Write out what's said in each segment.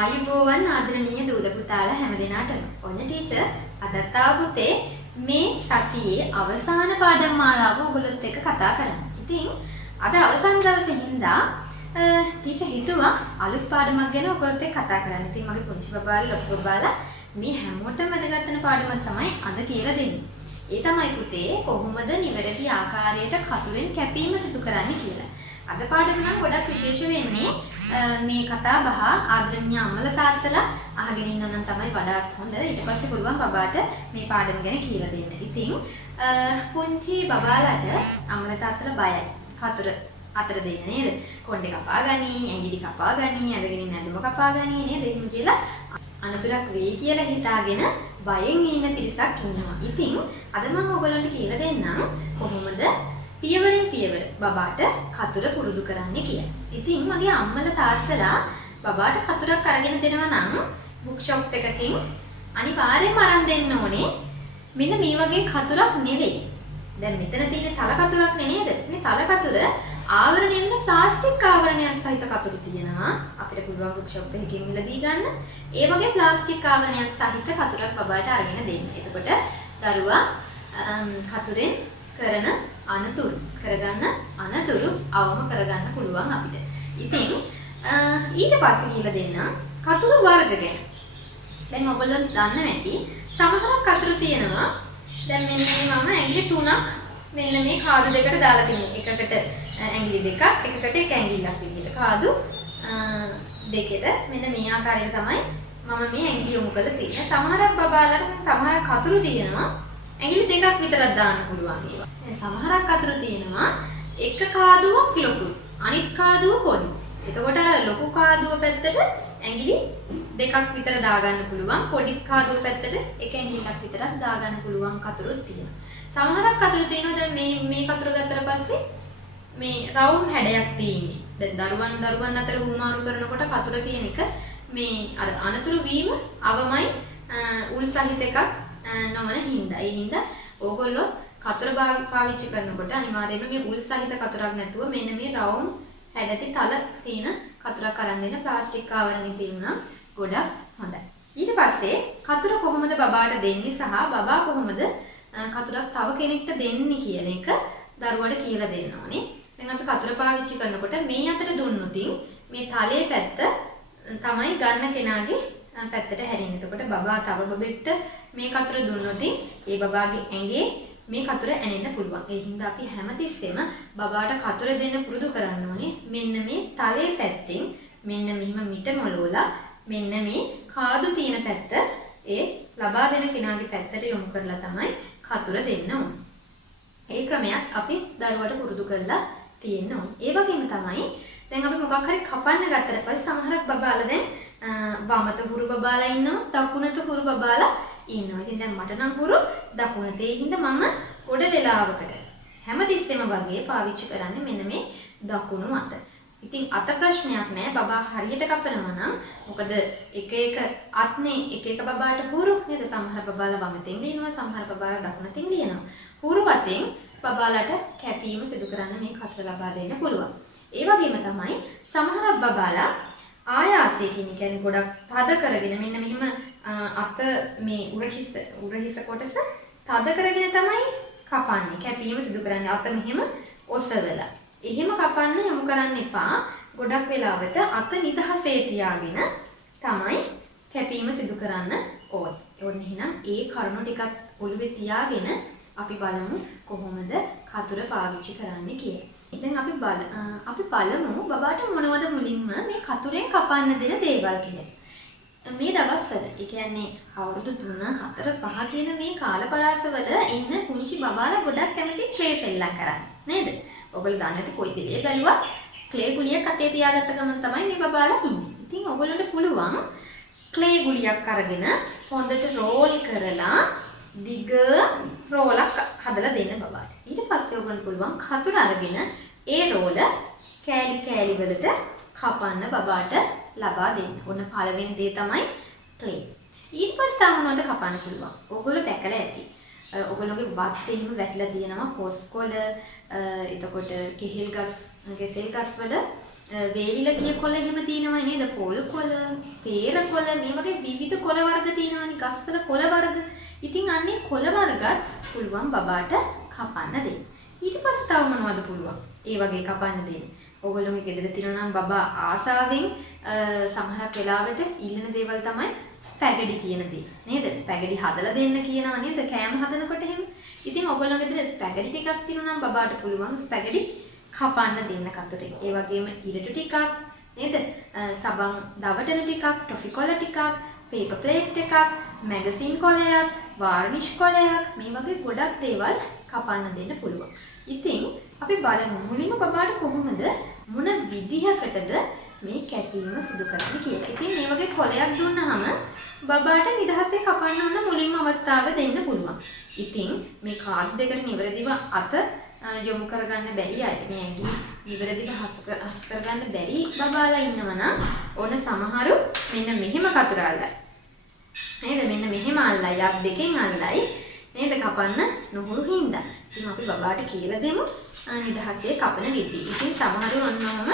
ආයුබෝවන් ආදරණීය දූල පුතාලා හැමදෙනාටම. ඔන්න ටීචර් අදත් ආපුතේ මේ සතියේ අවසාන පාඩම් මාලාව ඔයගොල්ලොත් එක්ක කතා කරන්න. ඉතින් අද අවසාන දවසේ හින්දා ටීචර් හිතුවා අලුත් පාඩමක් ගැන ඔයගොල්ලොත් එක්ක කතා කරන්න. ඉතින් මගේ පුංචි බබාලා ලොකු බබාලා මේ හැමෝටම වැදගත් වෙන පාඩමක් තමයි අද කියලා දෙන්නේ. ඒ තමයි පුතේ කොහොමද නිවැරදි ආකාරයට කතුරෙන් කැපීම සිදු කරන්නේ කියලා. අද පාඩම නම් ගොඩක් විශේෂ වෙන්නේ මේ කතා බහ ආදරණීය අම්මලා තාත්තලා අහගෙන ඉන්න නම් තමයි වඩාත් හොඳ. ඊට පස්සේ පුළුවන් බබාට මේ පාඩම ගැන කියලා දෙන්න. ඉතින් පුංචි බබාලාට අම්මලා තාත්තලා බයයි. කතුර අතර දෙන්න නේද? කොණ්ඩේ කපා ගනි, ඇඟිලි කපා ගනි, අදගෙන ඉන්න ඇඳුම කපා ගනි නේද? එහෙම කියලා අනතුරක් වෙයි කියලා හිතාගෙන බයෙන් ඉන්න පිරිසක් ඉන්නවා. ඉතින් අද මම ඔයගලන්ට කියලා දෙන්නම් කොහොමද පියවරෙන් පියවර බබාට කතුර පුරුදු කරන්න කියලා. ඉතින් මගේ අම්මලා තාත්තලා බබාට කතුරක් අරගෙන දෙනවා නම් බුක් ෂොප් එකකින් අනිවාර්යයෙන්ම අරන් දෙන්න ඕනේ. මෙන්න මේ වගේ කතුරක් නෙවෙයි. දැන් මෙතන තියෙන තල කතුරක් නේද? මේ තල කතුර ආවරණයෙන් ප්ලාස්ටික් ආවරණයක් සහිත කතුරු තියෙනවා. අපිට පුළුවන් බුක් ෂොප් එකකින් මිලදී ගන්න. ඒ වගේ ප්ලාස්ටික් ආවරණයක් සහිත කතුරක් බබාට අරගෙන දෙන්න. එතකොට දරුවා කතුරෙන් කරන අනතුරු අවම කරගන්න පුළුවන් අපිට. ඉතින් ඊට පස්සේ කියලා දෙන්න කතුරු වර්ග ගැන. දැන් ඔයගොල්ලෝ දන්න නැති සමහරක් කතුරු තියෙනවා. දැන් මෙන්න මේ මම ඇඟිලි 3ක් මෙන්න මේ කාදු දෙකට දාලා තියෙනවා. එකකට ඇඟිලි දෙකක්, එකකට එක ඇඟිල්ලක් විදිහට. කාදු දෙකෙට මෙන්න මේ ආකාරයට තමයි මම මේ ඇඟිලි යොමු කරලා තියෙන්නේ. සමහරක් බබාලාට සමහර කතුරු තියෙනවා. ඇඟිලි දෙකක් විතරක් දාන්න පුළුවන් ඒවා. දැන් සමහරක් අතර තියෙනවා එක කාදුවක් ලොකු අනිත් කාදුව පොඩි. එතකොට ලොකු කාදුව පැත්තට ඇඟිලි දෙකක් විතර දාගන්න පුළුවන්. පොඩි කාදුව පැත්තට එක ඇඟිල්ලක් විතරක් දාගන්න පුළුවන් කතුරුත් තියෙනවා. සමහරක් කතුරු තියෙනවා දැන් මේ කතුර ගත්තට පස්සේ මේ රවුම් හැඩයක් තියෙන්නේ. දැන් දරුවන් අතර හුමාරු කරනකොට කතුර කියන එක මේ අර අනතුරු වීම අවමයි උල් සහිත එකක් නොවන හින්දා. ඒ හින්දා ඕගොල්ලෝ කතුර පාවිච්චි කරනකොට අනිවාර්යයෙන්ම මේ උල් සහිත කතුරක් නැතුව මෙන්න මේ රවුම් හැඩති තල තියෙන කතුරක් අරන් දෙන්න. ප්ලාස්ටික් ආවරණේ තියෙනවා ගොඩක් හොඳයි. ඊට පස්සේ කතුර කොහොමද බබාට දෙන්නේ සහ බබා කොහොමද කතුරක් තව කෙනෙක්ට දෙන්නේ කියන එක දරුවට කියලා දෙන්න ඕනේ. දැන් අපි කතුර පාවිච්චි කරනකොට මේ අතට දුන්නොත් මේ තලයේ පැත්ත තමයි ගන්න කෙනාගේ පැත්තට හැරෙන්නේ. එතකොට බබා තව බබෙක්ට මේ කතුර දුන්නොත් ඒ බබාගේ ඇඟේ මේ කතුර ඇනෙන්න පුළුවන්. ඒ හින්දා අපි හැමතිස්සෙම බබාට කතුර දෙන්න පුරුදු කරන්න ඕනේ. මෙන්න මේ තලයේ පැත්තෙන් මෙන්න මෙහිම මිට මොලෝලා මෙන්න මේ කාදු තියෙන පැත්ත ඒ ලබා දෙන කෙනාගේ පැත්තට යොමු කරලා තමයි කතුර දෙන්න ඕනේ. ඒ ක්‍රමයක් අපි දරුවට පුරුදු කරලා තියෙන්න ඕනේ. ඒ වගේම තමයි දැන් අපි මොකක් හරි කපන්න ගත්තට පස්සේ සමහරක් බබාලා දැන් වමත හුරු බබාලා ඉන්නවා, දකුණත හුරු බබාලා ඉන්නවා. ඉතින් දැන් මට නම් හුරු දකුණත. ඒ හින්දා මම ගොඩ වෙලාවකට හැමතිස්සෙම වගේ පාවිච්චි කරන්නේ මෙන්න මේ දකුණු අත. ඉතින් අත ප්‍රශ්නයක් නෑ. බබා හරියට කපනවා නම් මොකද එක අත්නේ එක බබාට හුරු නේද? සමහර බබාලා වමතෙන් ලියනවා, සමහර බබාලා දකුණතින් ලියනවා. හුරු වතෙන් බබාලාට කැපීම සිදු කරන්න මේ කතර ලබා දෙන්න පුළුවන්. ඒ වගේම තමයි සමහර බබාලා ආයාසයෙන් කියන්නේ ගොඩක් තද කරගෙන මෙන්න මෙහෙම අත මේ උරහිස කොටස තද කරගෙන තමයි කපන්නේ. කැපීම සිදු කරන්නේ අත මෙහෙම ඔසවලා. එහෙම කපන්න යොමු කරන්න එපා. ගොඩක් වෙලාවට අත නිදහසේ තියාගෙන තමයි කැපීම සිදු කරන්න ඕනේ. ඕනේ එහෙනම් ඒ කරුණු ටිකත් ඔළුවේ තියාගෙන අපි බලමු කොහොමද කතුර පාවිච්චි කරන්නේ කියලා. ඉතින් අපි බලමු බබාට මොනවද මුලින්ම මේ කතුරෙන් කපන්න දෙන දේවල් කියලා. මේ දවස්වල ඒ කියන්නේ අවුරුදු 3, 4, 5 කියන මේ කාල පරාසවල ඉන්න පුංචි බබාලා ගොඩක් කැමති ක්ලේ සෙල්ලම් කරන්න නේද? ඔයගොල්ලෝ දන්නේ නැති කොයි දෙලේ බැලුවා ක්ලේ ගුලියක් අතේ තියාගත්ත ගමන් තමයි මේ බබාලා ඉන්නේ. ඉතින් ඔයගොල්ලන්ට පුළුවන් ක්ලේ ගුලියක් අරගෙන හොඳට රෝල් කරලා දිග රෝලක් හදලා දෙන්න බබාට. ඊට පස්සේ ඔයගොල්ලන්ට පුළුවන් කතුර අරගෙන ඒ රෝල කෑලි වලට කපන්න බබාට ලබා දෙන්න. ඔන්න පළවෙනි දේ තමයි ක්ලේ. ඊට පස්සේ මොනවද කපන්න පුළුවන්? ඔයගොල්ලෝ දැකලා ඇති. ඔයගොල්ලෝගේ වත්තේ එහෙම වැටිලා තියෙනවා කොස්කොළ, එතකොට කෙහෙල් ගස් වල වේලිලා කිය කොළ එහෙම තියෙනවා නේද? පොල් කොළ, peer කොළ මේ වගේ විවිධ කොළ වර්ග තියෙනවානේ. ගස්වල කොළ වර්ග. ඉතින් අන්නේ කොළ වර්ගත් පුළුවන් බබාට කපන්න දෙන්න. ඊට පස්සේ තව මොනවද පුළුවන්? ඒ වගේ කපන්න දෙන්න. ඔයගොල්ලෝගේ ගෙදර තියෙනවා නම් බබා ආසාවෙන් සමහරක් වෙලාවට ඉල්ලන දේවල් තමයි ස්පැගටි කියන දේ. නේද? ස්පැගටි හදලා දෙන්න කියනවා නේද? කෑම හදනකොට එහෙම. ඉතින් ඔයගොල්ලෝගේ ගෙදර ස්පැගටි ටිකක් තියෙනවා නම් බබාට පුළුවන් ස්පැගටි කපන්න දෙන්න කතුරේ. ඒ වගේම ඉරටු ටිකක් නේද? සබන් දවටන ටිකක්, ටොෆි කොළ ටිකක්, පේපර් ප්ලේට් එකක්, මැගසින් කොළයක්, වර්නිෂ් කොළයක් මේ වගේ ගොඩක් දේවල් කපන්න දෙන්න පුළුවන්. ඉතින් අපි බලමු මුලින්ම බබාට කොහොමද මොන විදිහකටද මේ කැපීම සිදු කරන්නේ කියලා. ඉතින් මේ වගේ කොළයක් දුන්නාම බබාට නිදහසේ කපන්න ඕන මුලින්ම අවස්ථාව දෙන්න පුළුවන්. ඉතින් මේ කාඩ් දෙකට නිවැරදිව අත යොමු කරගන්න බැරි අයට මේ ඇඟි නිවැරදිව හස් කරගන්න බැරි බබාලා ඉන්නවා නම් ඕන සමහරු මෙන්න මෙහෙම කතුර අල්ලයි. නේද? මෙන්න මෙහෙම අල්ලයි. අත් දෙකෙන් අල්ලයි. නේද? කපන්න නොහුරු හින්දා. ඉතින් අපි බබාට කියලා දෙමු නිදහසේ කපන විදිහ. ඉතින් සමහරු ඔන්නෝම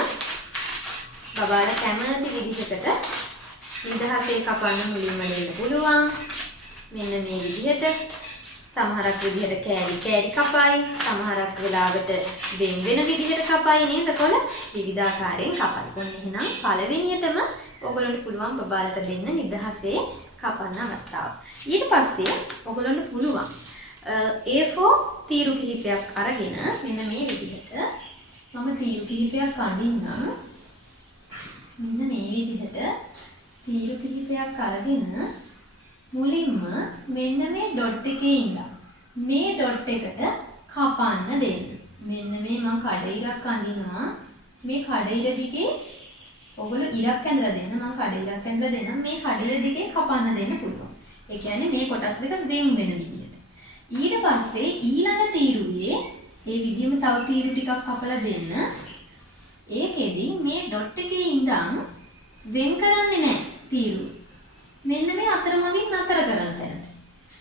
බබාලා කැමති විදිහකට නිදහසේ කපන්න මුලින්ම දෙන්න පුළුවන්. මෙන්න මේ විදිහට සමහරක් විදිහට කෑලි කපයි, සමහරක් වෙලාවට වෙන විදිහට කපයි නේද? කොළ විවිධාකාරයෙන් කපයි. ඔන්න එහෙනම් පළවෙනියටම ඔයගොල්ලන්ට පුළුවන් බබාලට දෙන්න නිදහසේ කපන්න අවස්ථාව. ඊට පස්සේ ඔයගොල්ලන්ට පුළුවන් A4 තීරු කිහිපයක් අරගෙන මෙන්න මේ විදිහට මම තීරු කිහිපයක් අඳින්නම්. මෙන්න මේ විදිහට තීරු කිහිපයක් අරගෙන මුලින්ම මෙන්න මේ ඩොට් එකේ ඉඳන් මේ ඩොට් එකට කපන්න දෙන්න. මෙන්න මේ මම කඩ අඳිනවා. මේ කඩ දිගේ ඔයගොල්ලෝ ඉරක් ඇඳලා දෙන්න. මම කඩ ඉරක් ඇඳලා දෙන්නම්. මේ කඩ දිගේ කපන්න දෙන්න පුළුවන්. ඒ කියන්නේ මේ කොටස් දෙක වෙන විදිහට. ඊට පස්සේ ඊළඟ තීරුවේ මේ විදිහම තව තීරු ටිකක් කපලා දෙන්න. ඒකෙදි මේ ඩොට් එකේ ඉඳන් වෙන් කරන්නේ නැහැ තීරු. මෙන්න මේ අතරමඟින් නතර කරන තැන.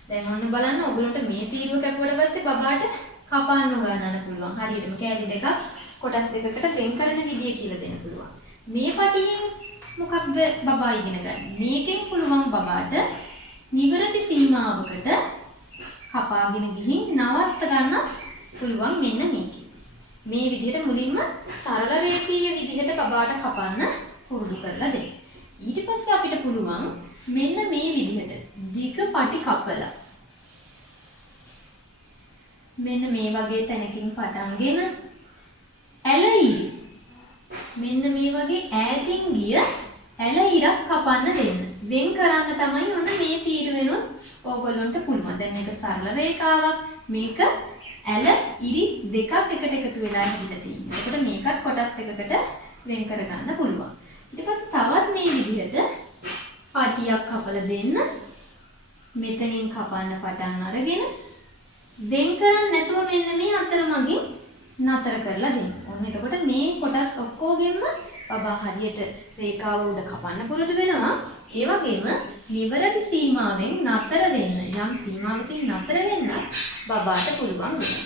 දැන් ඔන්න බලන්න ඔයගොල්ලන්ට මේ තීරුව කැපුවට පස්සේ බබාට කපන්න ගන්නන්න පුළුවන්. හරියටම කෑලි දෙකක් කොටස් දෙකකට වෙන් කරන විදිය කියලා දෙන්න පුළුවන්. මේ පටියෙන් මොකක්ද බබා ඉගෙන ගන්න. මේකෙන් පුළුවන් බබාට නිවැරදි සීමාවකට කපාගෙන ගිහින් නවත්ත ගන්න පුළුවන් මෙන්න මේකේ. මේ විදිහට මුලින්ම සරල රේඛීය විදිහට බබාට කපන්න පුරුදු කරලා දෙන්න. ඊට පස්සේ අපිට පුළුවන් මෙන්න මේ විදිහට දිග පටි කපලා මෙන්න මේ වගේ තැනකින් පටන්ගෙන ඇලයි මෙන්න මේ වගේ ඈතින් ගිය ඇලයිරක් කපන්න දෙන්න. වෙන් කරන්න තමයි ඔන්න මේ තීරුවෙනුත් ඕගොල්ලන්ට පුළුවන්. දැන් මේක සරල රේඛාවක්. මේක ඇල ඉරි දෙකක් එකට එකතු වෙලා හිටිලා තියෙනවා. ඒකට මේකත් කොටස් දෙකකට වෙන් කරගන්න පුළුවන්. ඊට පස්සේ තවත් මේ විදිහට පටියක් කපලා දෙන්න. මෙතනින් කපන්න පටන් අරගෙන වෙන් කරන්නේ නැතුව මෙන්න මේ අතරමඟින් නතර කරලා දෙන්න. ඔන්න එතකොට මේ කොටස් ඔක්කොගෙම බබා හරියට රේඛාව උඩ කපන්න පුරුදු වෙනවා. ඒ වගේම නිවැරදි සීමාවෙන් නතර වෙන්න යම් සීමාවකින් නතර වෙන්න බබාට පුළුවන් වෙනවා.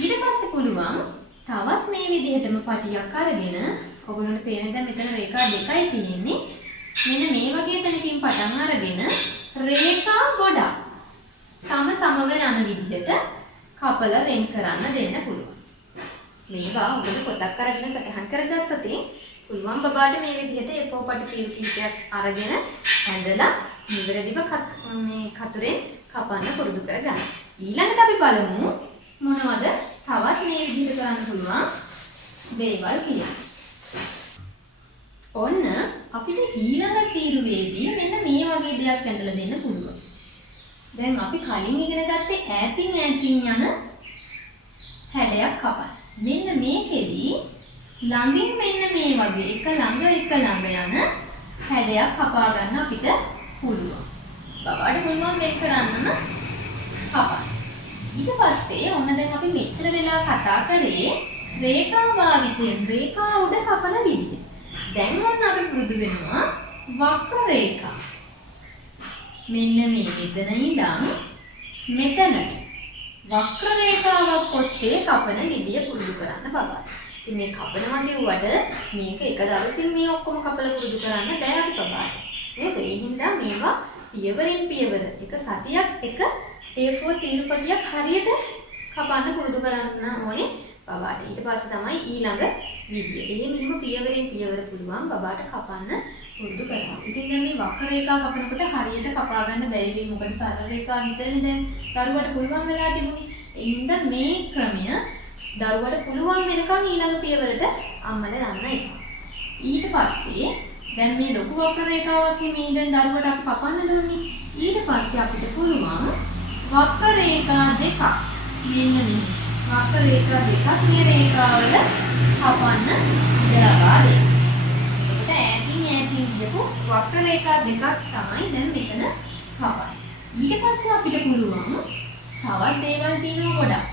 ඊට පස්සේ පුළුවන් තවත් මේ විදිහටම පටියක් අරගෙන ඔයගොල්ලන්ට පේන දැන් මෙතන රේඛා දෙකයි තියෙන්නේ. මෙන්න මේ වගේ තැනකින් පටන් අරගෙන රේඛා ගොඩක් සමව යන විදිහට කපලා වෙන් කරන්න දෙන්න පුළුවන්. මේවා ඔයගොල්ලෝ පොතක් අරගෙන සටහන් කරගත්තත් පුළුවන් බබාට මේ විදිහට A4 පටි තීරු කිහිපයක් අරගෙන ඇඳලා නිවැරදිව මේ කතුරෙන් කපන්න පුරුදු කරගන්න. ඊළඟට අපි බලමු මොනවද තවත් මේ විදිහට කරන්න පුළුවන් දේවල් කියලා. ඔන්න අපිට ඊළඟ තීරුවේදී මෙන්න මේ වගේ දෙයක් ඇඳලා දෙන්න පුළුවන්. දැන් අපි කලින් ඉගෙන ගත්තේ ඈතින් යන හැඩයක් කපන්න. මෙන්න මේකෙදි ළඟින් මෙන්න මේ වගේ එක ළඟ යන හැඩයක් කපා ගන්න අපිට පුළුවන්. බබාට පුළුවන් මේක කරන්නම කපන්න. ඊට පස්සේ ඔන්න දැන් අපි මෙච්චර වෙලා කතා කරේ රේඛා භාවිතයෙන් රේඛා උඩ කපන විදිය. දැන් ඔන්න අපි පුරුදු වෙනවා වක්‍ර රේඛා. මෙන්න මේ මෙතන ඉඳන් මෙතනට වක්‍ර රේඛාවක් ඔස්සේ කපන විදිය පුරුදු කරන්න බබා. ඉතින් මේ කපනවා කිව්වට මේක එක දවසින් මේ ඔක්කොම කපලා පුරුදු කරන්න බෑ අපි බබාට. නේද? ඒ හින්දා මේවා පියවරෙන් පියවර එක සතියක් එක A4 තීරුපටියක් හරියට කපන්න පුරුදු කරන්න ඕනේ බබාට. ඊට පස්සේ තමයි ඊළඟ විදිය. මෙහෙම පියවරෙන් පියවර පුළුවන් බබාට කපන්න පුරුදු කරනවා. ඉතින් දැන් මේ වක්‍ර රේඛා කපනකොට හරියට කපා ගන්න බැරි වෙයි. මොකද සරල රේඛා විතරනේ දැන් දරුවට පුළුවන් වෙලා තිබුණේ. ඒ හින්දා මේ ක්‍රමය දරුවට පුළුවන් වෙනකන් ඊළඟ පියවරට අම්මලා යන්න එපා. ඊට පස්සේ දැන් මේ ලොකු වක්‍ර රේඛාවක් මේ දැන් දරුවට අපි කපන්න දුන්නේ. ඊට පස්සේ අපිට පුළුවන් වක්‍ර රේඛා දෙකක් මෙන්න මේ වක්‍ර රේඛා දෙකක් මේ රේඛාවල කපන්න ඉඩ ලබා දෙන්න. එතකොට ඈතින් ගියපු වක්‍ර රේඛා දෙකක් තමයි දැන් මෙතන කපන්නේ. ඊට පස්සේ අපිට පුළුවන් තවත් දේවල් තියෙනවා ගොඩක්.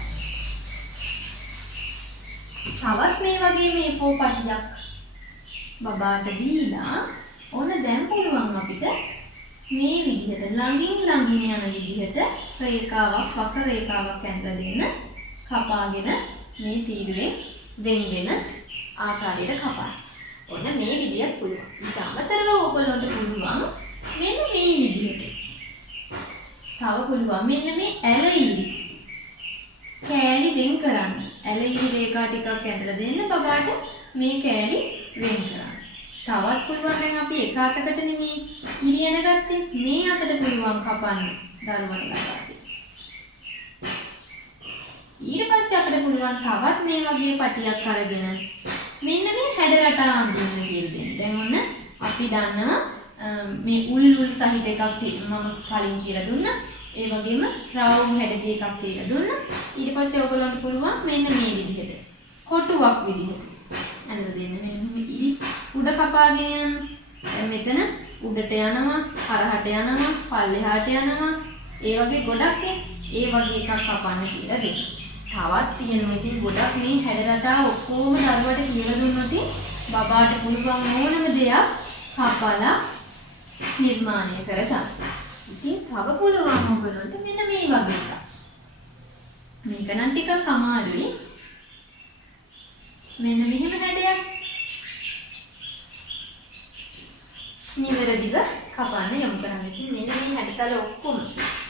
තවත් මේ වගේ මේ පොපටියක් බබාට දීලා ඕන දැන් පුළුවන් අපිට මේ විදිහට ළඟින් යන විදිහට රේඛාවක් වක්‍ර රේඛාවක් ඇඳලා දෙන්න කපාගෙන මේ තීරුවෙන් වෙන්ගෙන ආකාරයට කපන්න. ඔන්න මේ විදිහත් පුළුවන්. ඊට අමතරව ඕගොල්ලන්ට පුළුවන් මෙන්න මේ විදිහට. තව පුළුවන් මෙන්න මේ ඇලයිලි කෑලි වෙන් කරන්න. ඇලයිලි රේඛා ටිකක් ඇඳලා දෙන්න බබාට මේ කෑලි වෙන් කරන්න. තවත් පුළුවන් දැන් අපි එක අතකට නෙමේ ඉරියන ගත්තේ මේ අතට පුළුවන් කපන්න දරුවට ලබා දෙන්න. ඊට පස්සේ අපිට පුළුවන් තවත් මේ වගේ පටියක් අරගෙන මෙන්න මේ හැඩ රටා අඳින්න කියලා දෙන්න. දැන් ඔන්න අපි දන්නවා මේ උල් සහිත එකක් මම කලින් කියලා දුන්නා. ඒ වගේම රවුම් හැඩදී එකක් කියලා දුන්නා. ඊට පස්සේ ඔයගොල්ලන්ට පුළුවන් මෙන්න මේ විදිහට කොටුවක් විදිහට අඳලා දෙන්න. මෙන්න ඉරි උඩ කපාගෙන යන්න. දැන් මෙතන උඩට යනවා, හරහට යනවා, පල්ලෙහාට යනවා. ඒ වගේ ගොඩක් ඒ වගේ එකක් කපන්න කියලා දෙන්න. තවත් තියෙනවා ඉතින් ගොඩක් මේ හැඩ රටා ඔක්කොම දරුවට කියලා දුන්නොත් බබාට පුළුවන් ඕනම දෙයක් කපලා නිර්මාණය කරගන්න. ඉතින් තව පුළුවන් ඔයගොල්ලන්ට මෙන්න මේ වගේ එකක්. මේක නම් ටිකක් අමාරුයි. මෙන්න මෙහෙම හැඩයක්. නිවැරදිව කපන්න යොමු කරන්න. ඉතින් මෙන්න මේ හැඩතල ඔක්කොම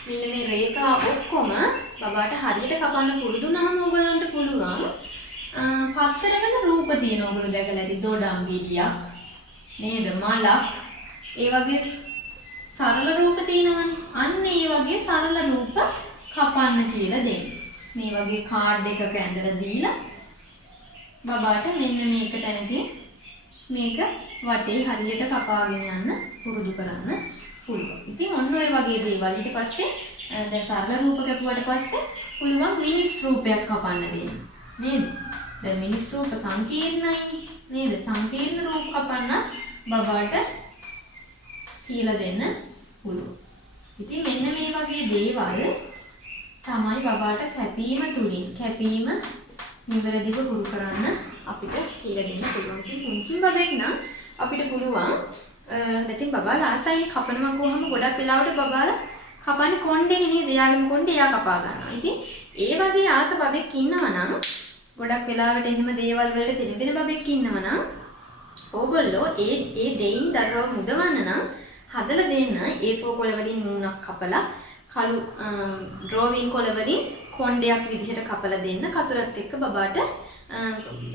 මෙන්න මේ රේඛා ඔක්කොම බබාට හරියට කපන්න පුරුදු නම් ඔයගොල්ලන්ට පුළුවන් පස්සරවල රූප තියෙන ඔයගොල්ලෝ දැකලා ඇති දොඩම් ගෙඩියක් නේද මලක් ඒ වගේ සරල රූප තියෙනවනේ. අන්න ඒ වගේ සරල රූප කපන්න කියලා දෙන්න. මේ වගේ කාඩ් එකක ඇඳලා දීලා බබාට මෙන්න මේක තැනදී මේක වටේ හරියට කපාගෙන යන්න පුරුදු කරන්න පුළුවන්. ඉතින් ඔන්න ඔය වගේ දේවල් ඊට පස්සේ දැන් සරල රූප කැපුවට පස්සේ පුළුවන් මිනිස් රූපයක් කපන්න දෙන්න. නේද? දැන් මිනිස් රූප සංකීර්ණයි නේද? සංකීර්ණ රූප කපන්න බබාට කියලා දෙන්න පුළුවන්. ඉතින් මෙන්න මේ වගේ දේවල් තමයි බබාට කැපීම නිවැරදිව පුරු කරන්න අපිට කියලා දෙන්න පුළුවන්. ඉතින් පුංචි බබෙක් නම් අපිට පුළුවන් ඉතින් බබාලා ආසයිනේ කපනවා කොහොම ගොඩක් වෙලාවට බබාලා කපන්නේ කොණ්ඩේ නේද? එයාගේම කොණ්ඩේ එයා කපා ගන්නවා. ඉතින් ඒ වගේ ආස බබෙක් ඉන්නවා නම් ගොඩක් වෙලාවට එහෙම දේවල් වලට දෙන බබෙක් ඉන්නවා නම් ඕගොල්ලෝ ඒ දෙයින් දරුවව මුදවන්න නම් හදලා දෙන්න A4 කොළ වලින් මූණක් කපලා කළු ඩ්‍රෝවිං කොළ වලින් කොණ්ඩයක් විදිහට කපලා දෙන්න කතුරත් එක්ක බබාට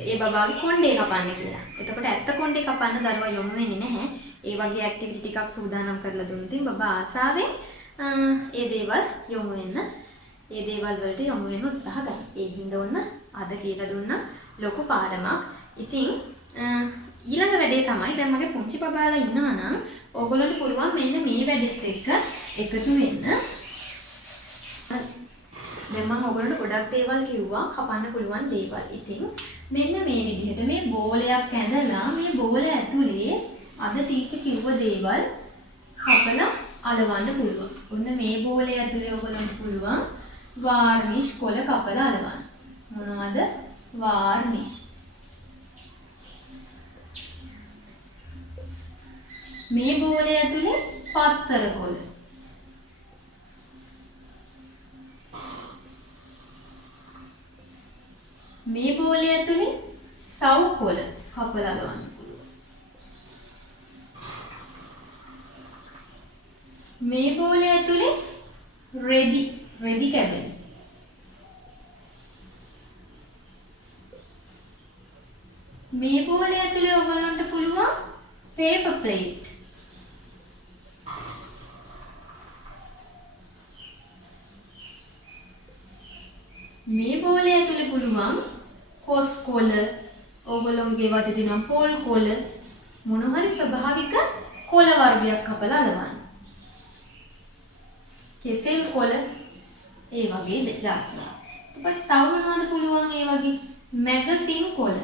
ඒ බබාගේ කොණ්ඩේ කපන්න කියලා. එතකොට ඇත්ත කොණ්ඩේ කපන්න දරුවා යොමු වෙන්නේ නැහැ. ඒ වගේ ඇක්ටිවිටි ටිකක් සූදානම් කරලා දුන්නොත් බබා ආසාවෙන් ඒ දේවල් යොමු වලට යොමු වෙන්න උත්සාහ කරනවා. ඒ හින්දා ඔන්න අද කියලා දුන්න ලොකු පාඩමක්. ඉතින් ඊළඟ වැඩේ තමයි දැන් මගේ පුංචි බබාලා ඉන්නවා නම් ඕගොල්ලන්ට පුළුවන් මෙන්න මේ වැඩෙත් එක්ක එකතු වෙන්න. දැන් මම ඔයගොල්ලන්ට ගොඩක් දේවල් කිව්වා කපන්න පුළුවන් දේවල්. ඉතින් මෙන්න මේ විදිහට මේ බෝලයක් ඇඳලා මේ බෝල ඇතුලේ අද ටීචර් කිව්ව දේවල් කපලා අලවන්න පුළුවන්. ඔන්න මේ බෝලේ ඇතුලේ ඔයගොල්ලන්ට පුළුවන් වාර්නිෂ් කොළ කපලා අලවන්න. මොනවද? වාර්නිෂ්. මේ බෝලේ ඇතුලේ පත්තර කොළ. මේ බෝලේ ඇතුලේ සව් කොළ කපලා අලවන්න පුළුවන්. මේ බෝලය ඇතුලේ රෙදි කැබලි. මේ බෝලය ඇතුලේ ඔයගොල්ලන්ට පුළුවන් paper plate. මේ බෝලය ඇතුලේ පුළුවන් කොස් කොළ, ඕගොල්ලෝගේ වටේ තියෙන පොල් කොළ, මොන හරි ස්වභාවික කොළ වර්ගයක් කපලා අලවන්න. කෙසෙල් කොළ ඒ වගේ જાතියක්. ඊට පස්සේ තව මොනවද පුළුවන් ඒ වගේ මැගසින් කොළ.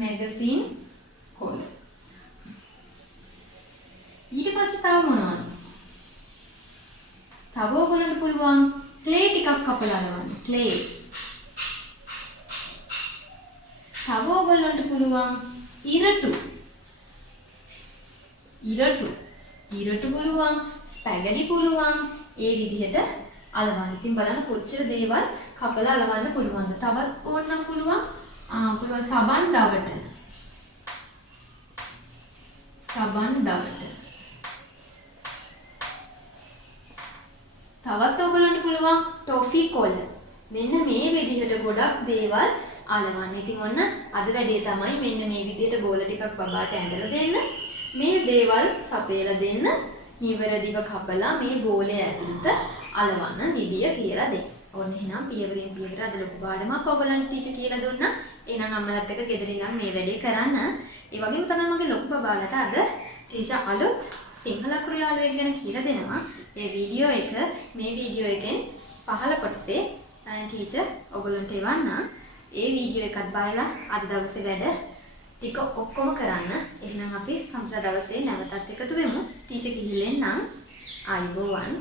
මැගසින් කොළ. ඊට පස්සේ තව මොනවද? තව ඔයගොල්ලන්ට පුළුවන් ක්ලේ ටිකක් කපලා අලවන්න. ක්ලේ. තව ඔයගොල්ලන්ට පුළුවන් ඉරටු පුළුවන්, ස්පැගටි පුළුවන්. ඒ විදිහට අලවන්න. ඉතින් බලන්න කොච්චර දේවල් කපලා අලවන්න පුළුවන්ද? තවත් ඕනනම් පුළුවන් සබන් දවට. තවත් ඔයගොල්ලන්ට පුළුවන් ටොෆි කොළ. මෙන්න මේ විදිහට ගොඩක් දේවල් අලවන්න. ඉතින් ඔන්න අද වැඩේ තමයි මෙන්න මේ විදිහට බෝල ටිකක් බබාට ඇඳලා දෙන්න. මේ දේවල් සපයලා දෙන්න. නිවැරදිව කපලා මේ බෝලය ඇතුළත අලවන්න විදිය කියලා දෙන්න. ඔන්න එහෙනම් පියවරින් පියවර අද ලොකු පාඩමක් ඔයගොල්ලන්ට ටීචර් කියලා දුන්නා. එහෙනම් අම්මලාත් එක්ක ගෙදර ඉඳන් මේ වැඩේ කරන්න. ඒ වගේම තමයි මගේ ලොකු බබාලට අද ටීචර් අලුත් සිංහල අකුරු යාළුවෙක් ගැන කියලා දෙනවා. මේ වීඩියෝ එකෙන් පහළ කොටසේ ටීචර් ඔයගොල්ලන්ට එවන්න. ඒ වීඩියෝ එකත් බලලා අද දවසේ වැඩ ටික ඔක්කොම කරන්න. එහෙනම් අපි සම්පූර්ණ දවසේ නැවතත් එකතු වෙමු. ටීචර් ගිහිල්ලා එන්නම්. ආයුබෝවන්.